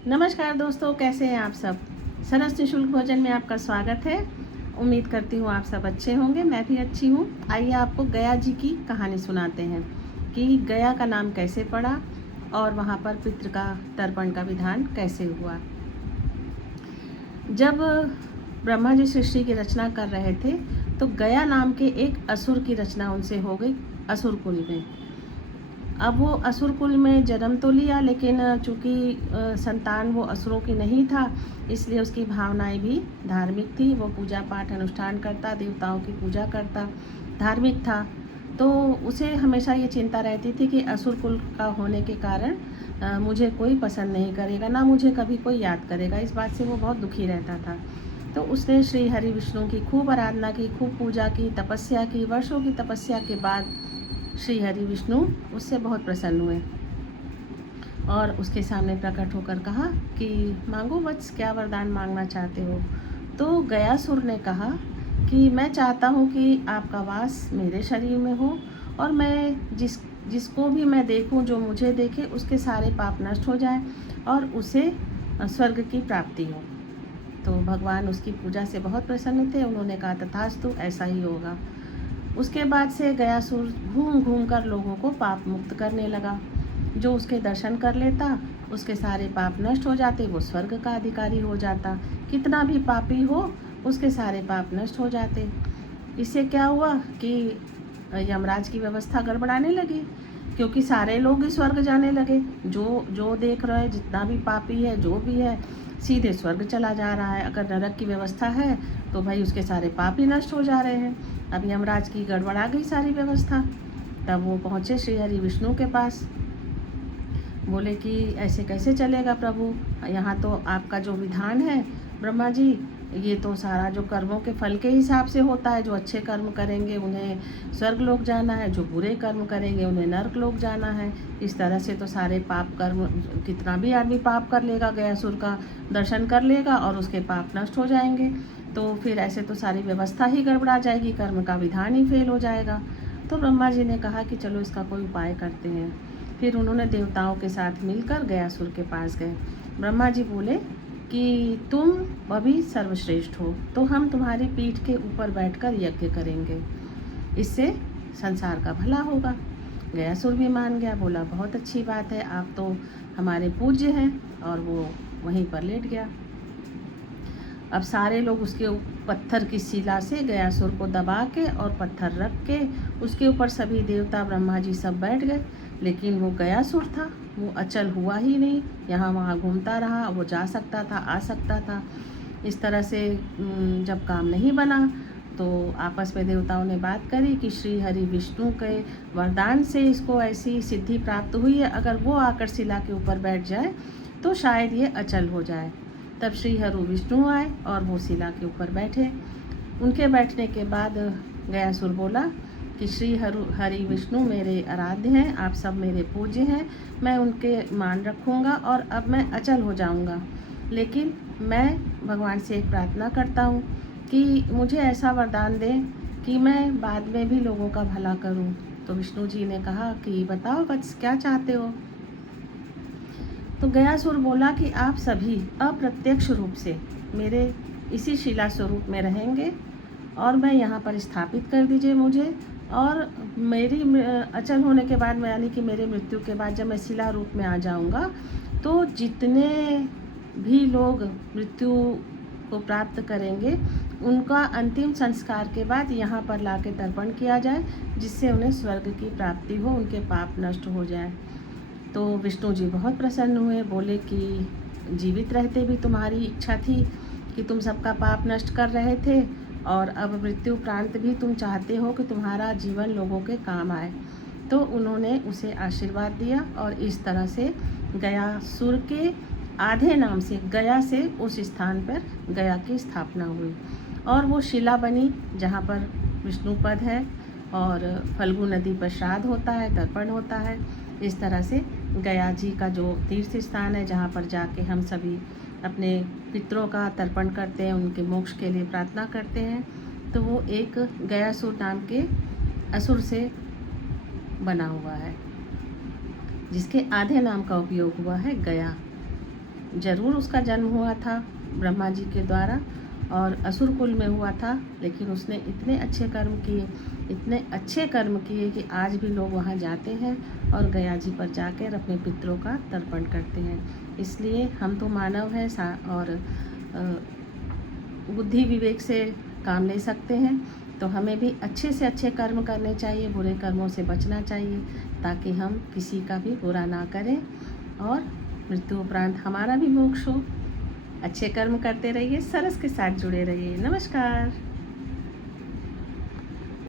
नमस्कार दोस्तों, कैसे हैं आप सब। सरस निशुल्क भोजन में आपका स्वागत है। उम्मीद करती हूँ आप सब अच्छे होंगे, मैं भी अच्छी हूँ। आइए आपको गया जी की कहानी सुनाते हैं कि गया का नाम कैसे पड़ा और वहाँ पर पितृ का तर्पण का विधान कैसे हुआ। जब ब्रह्मा जी सृष्टि की रचना कर रहे थे तो गया नाम के एक असुर की रचना उनसे हो गई, असुर कुल में। अब वो असुर कुल में जन्म तो लिया, लेकिन चूँकि संतान वो असुरों की नहीं था, इसलिए उसकी भावनाएं भी धार्मिक थी। वो पूजा पाठ अनुष्ठान करता, देवताओं की पूजा करता, धार्मिक था। तो उसे हमेशा ये चिंता रहती थी कि असुर कुल का होने के कारण मुझे कोई पसंद नहीं करेगा, ना मुझे कभी कोई याद करेगा। इस बात से वो बहुत दुखी रहता था। तो उसने श्री हरि विष्णु की खूब आराधना की, खूब पूजा की, तपस्या की। वर्षों की तपस्या के बाद श्री हरि विष्णु उससे बहुत प्रसन्न हुए और उसके सामने प्रकट होकर कहा कि मांगो वत्स, क्या वरदान मांगना चाहते हो। तो गयासुर ने कहा कि मैं चाहता हूँ कि आपका वास मेरे शरीर में हो और मैं जिसको भी मैं देखूं, जो मुझे देखे, उसके सारे पाप नष्ट हो जाएं और उसे स्वर्ग की प्राप्ति हो। तो भगवान उसकी पूजा से बहुत प्रसन्न थे। उन्होंने कहा तथास्तु, ऐसा ही होगा। उसके बाद से गयासुर घूम घूम कर लोगों को पाप मुक्त करने लगा। जो उसके दर्शन कर लेता उसके सारे पाप नष्ट हो जाते, वो स्वर्ग का अधिकारी हो जाता। कितना भी पापी हो उसके सारे पाप नष्ट हो जाते। इससे क्या हुआ कि यमराज की व्यवस्था गड़बड़ाने लगी, क्योंकि सारे लोग ही स्वर्ग जाने लगे। जो जो देख रहे हैं, जितना भी पापी है, जो भी है, सीधे स्वर्ग चला जा रहा है। अगर नरक की व्यवस्था है तो भाई उसके सारे पाप ही नष्ट हो जा रहे हैं। अब यमराज की गड़बड़ा गई सारी व्यवस्था। तब वो पहुँचे श्री हरि विष्णु के पास। बोले कि ऐसे कैसे चलेगा प्रभु, यहाँ तो आपका जो विधान है ब्रह्मा जी, ये तो सारा जो कर्मों के फल के हिसाब से होता है। जो अच्छे कर्म करेंगे उन्हें स्वर्ग लोक जाना है, जो बुरे कर्म करेंगे उन्हें नरक लोक जाना है। इस तरह से तो सारे पाप कर्म, कितना भी आदमी पाप कर लेगा, गयासुर का दर्शन कर लेगा और उसके पाप नष्ट हो जाएंगे। तो फिर ऐसे तो सारी व्यवस्था ही गड़बड़ा जाएगी, कर्म का विधान ही फेल हो जाएगा। तो ब्रह्मा जी ने कहा कि चलो इसका कोई उपाय करते हैं। फिर उन्होंने देवताओं के साथ मिलकर गयासुर के पास गए। ब्रह्मा जी बोले कि तुम अभी सर्वश्रेष्ठ हो, तो हम तुम्हारी पीठ के ऊपर बैठकर यज्ञ करेंगे, इससे संसार का भला होगा। गयासुर भी मान गया, बोला बहुत अच्छी बात है, आप तो हमारे पूज्य हैं। और वो वहीं पर लेट गया। अब सारे लोग उसके पत्थर की शिला से गयासुर को दबा के और पत्थर रख के उसके ऊपर सभी देवता ब्रह्मा जी सब बैठ गए। लेकिन वो गयासुर था, वो अचल हुआ ही नहीं, यहाँ वहाँ घूमता रहा। वो जा सकता था, आ सकता था। इस तरह से जब काम नहीं बना तो आपस में देवताओं ने बात करी कि श्री हरि विष्णु के वरदान से इसको ऐसी सिद्धि प्राप्त हुई है, अगर वो आकर शिला के ऊपर बैठ जाए तो शायद ये अचल हो जाए। तब श्री हरि विष्णु आए और वो शिला के ऊपर बैठे। उनके बैठने के बाद गयासुर बोला कि श्री हरि विष्णु मेरे आराध्य हैं, आप सब मेरे पूज्य हैं, मैं उनके मान रखूँगा और अब मैं अचल हो जाऊँगा। लेकिन मैं भगवान से एक प्रार्थना करता हूँ कि मुझे ऐसा वरदान दें कि मैं बाद में भी लोगों का भला करूँ। तो विष्णु जी ने कहा कि बताओ वत्स, क्या चाहते हो। तो गयासुर बोला कि आप सभी अप्रत्यक्ष रूप से मेरे इसी शिला स्वरूप में रहेंगे और मैं यहाँ पर स्थापित कर दीजिए मुझे। और मेरी अचल होने के बाद, यानी कि मेरे मृत्यु के बाद जब मैं शिला रूप में आ जाऊँगा, तो जितने भी लोग मृत्यु को प्राप्त करेंगे उनका अंतिम संस्कार के बाद यहाँ पर लाके तर्पण किया जाए, जिससे उन्हें स्वर्ग की प्राप्ति हो, उनके पाप नष्ट हो जाए। तो विष्णु जी बहुत प्रसन्न हुए, बोले कि जीवित रहते भी तुम्हारी इच्छा थी कि तुम सबका पाप नष्ट कर रहे थे, और अब मृत्यु प्रांत भी तुम चाहते हो कि तुम्हारा जीवन लोगों के काम आए। तो उन्होंने उसे आशीर्वाद दिया और इस तरह से गयासुर के आधे नाम से, गया से, उस स्थान पर गया की स्थापना हुई और वो शिला बनी जहाँ पर विष्णु पद है और फल्गु नदी पर श्राद्ध होता है, तर्पण होता है। इस तरह से गया जी का जो तीर्थ स्थान है, जहाँ पर जाके हम सभी अपने पितरों का तर्पण करते हैं, उनके मोक्ष के लिए प्रार्थना करते हैं, तो वो एक गयासुर नाम के असुर से बना हुआ है, जिसके आधे नाम का उपयोग हुआ है गया। ज़रूर उसका जन्म हुआ था ब्रह्मा जी के द्वारा और असुर कुल में हुआ था, लेकिन उसने इतने अच्छे कर्म किए, इतने अच्छे कर्म किए कि आज भी लोग वहाँ जाते हैं और गया जी पर जाकर अपने पितरों का तर्पण करते हैं। इसलिए हम तो मानव हैं और बुद्धि विवेक से काम ले सकते हैं, तो हमें भी अच्छे से अच्छे कर्म करने चाहिए, बुरे कर्मों से बचना चाहिए, ताकि हम किसी का भी बुरा ना करें और मृत्यु उपरांत हमारा भी मोक्ष हो। अच्छे कर्म करते रहिए, सरस के साथ जुड़े रहिए। नमस्कार।